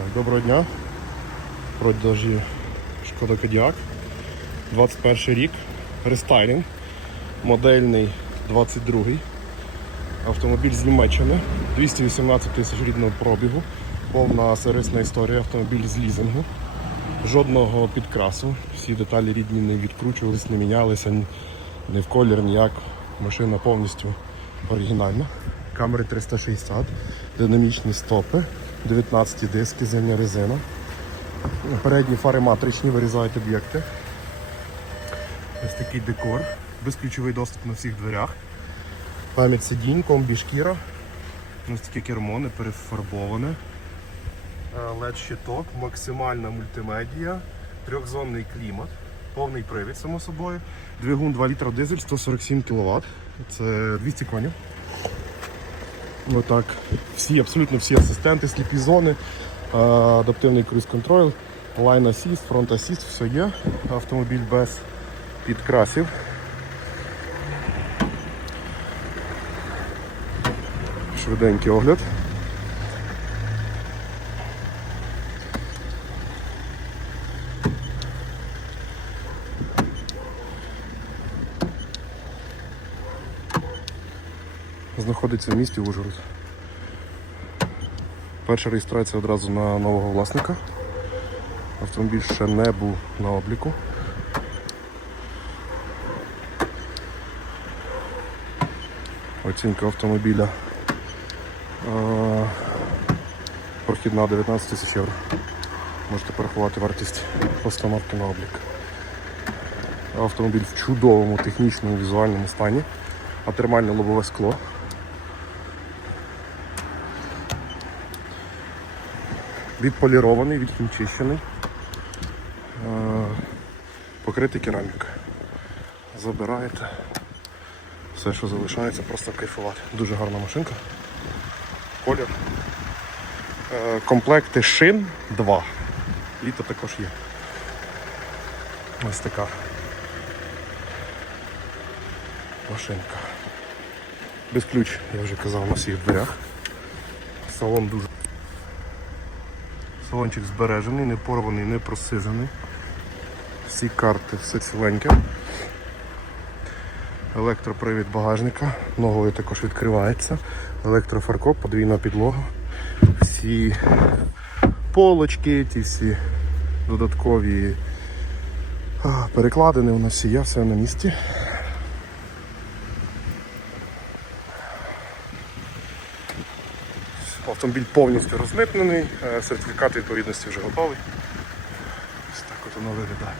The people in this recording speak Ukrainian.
Так, доброго дня. Продажі Шкода Кодіак. 21 рік. Рестайлінг. Модельний 22. Автомобіль з Німеччини. 218 тисяч рідного пробігу. Повна сервісна історія. Автомобіль з лізингу. Жодного підкрасу. Всі деталі рідні не відкручувались, не мінялися ні в колір, ніяк. Машина повністю оригінальна. Камери 360, динамічні стопи, 19 диски, зимня резина. Передні фари матричні, вирізають об'єкти. Ось такий декор, безключовий доступ на всіх дверях. Пам'ять сидінь, комбі шкіра. Ось таке кермо не перефарбоване. led щиток, максимальна мультимедія, трьохзонний клімат, повний привід, само собою. Двигун 2 літра дизель, 147 кВт. Це 200 конів. Отак. Всі, абсолютно всі асистенти, сліпі зони, е, адаптивний круїз-контроль, лайн асіст, фронт асіст, все є. Автомобіль без підкрасів. Швиденький огляд. Знаходиться в місті Ужгород. Перша реєстрація одразу на нового власника. Автомобіль ще не був на обліку. Оцінка автомобіля е, прохідна 19 тисяч євро. Можете порахувати вартість постановки на облік. Автомобіль в чудовому технічному візуальному стані. А термальне лобове скло. Відполірований, відхімчищений. Е, Покритий керамік. Забираєте. Все, що залишається, просто кайфувати. Дуже гарна машинка. Колір. Е, Комплекти шин 2. Літо також є. Ось така машинка. Без ключ, я вже казав, на всіх дверях. Салон дуже. Салончик збережений, не порваний, не просизаний. Всі карти, все ціленьке. Електропривід багажника, ногою також відкривається. Електрофаркоп, подвійна підлога. Всі полочки, ті всі додаткові перекладини у нас є, все на місці. Автомобіль повністю розмитнений, е, сертифікат відповідності вже готовий. Ось так от воно виглядає.